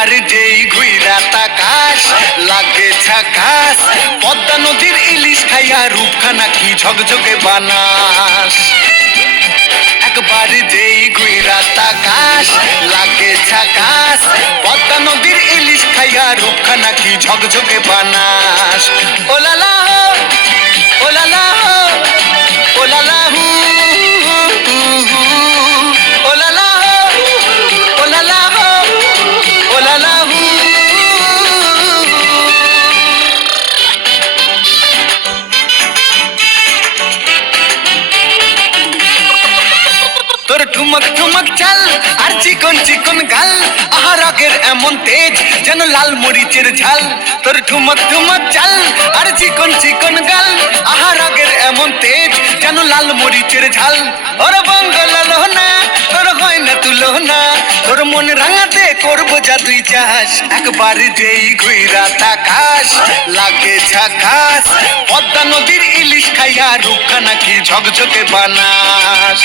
একবার যেই ঘুইরা তাকাস লাগে ঝাকাস, পদ্মা নদীর ইলিশ খাইয়া রূপখানা কি ঝকঝকে বানাস। একবার যেই ঘুইরা তাকাস লাগে ঝাকাস, পদ্মা নদীর ইলিশ খাইয়া রূপখানা কি ঝকঝকে বানাস। ওলালা ওলালা ওলালা হু ওলালা ওলালা ওলালা হু। তোর ঠুমক ঠুমক চাল আর চিকন চিকন গাল, আহা রাগের এমন তেজ যেন লাল মরিচের ঝাল। তোর ঠুমক ঠুমক চাল আর চিকন চিকন গাল, আহা রাগের এমন তেজ যেন লাল মরিচের ঝাল। ওর বঙ্গল না তোর হয় না তুলো না, তোর মন রাঙাতে করবো যা তুই চাস। একবার যেই ঘুইরা তাকাস লাগে ঝাকাস, পদ্মা নদীর ইলিশ খাইয়া রূপখানা কি ঝকঝকে বানাস।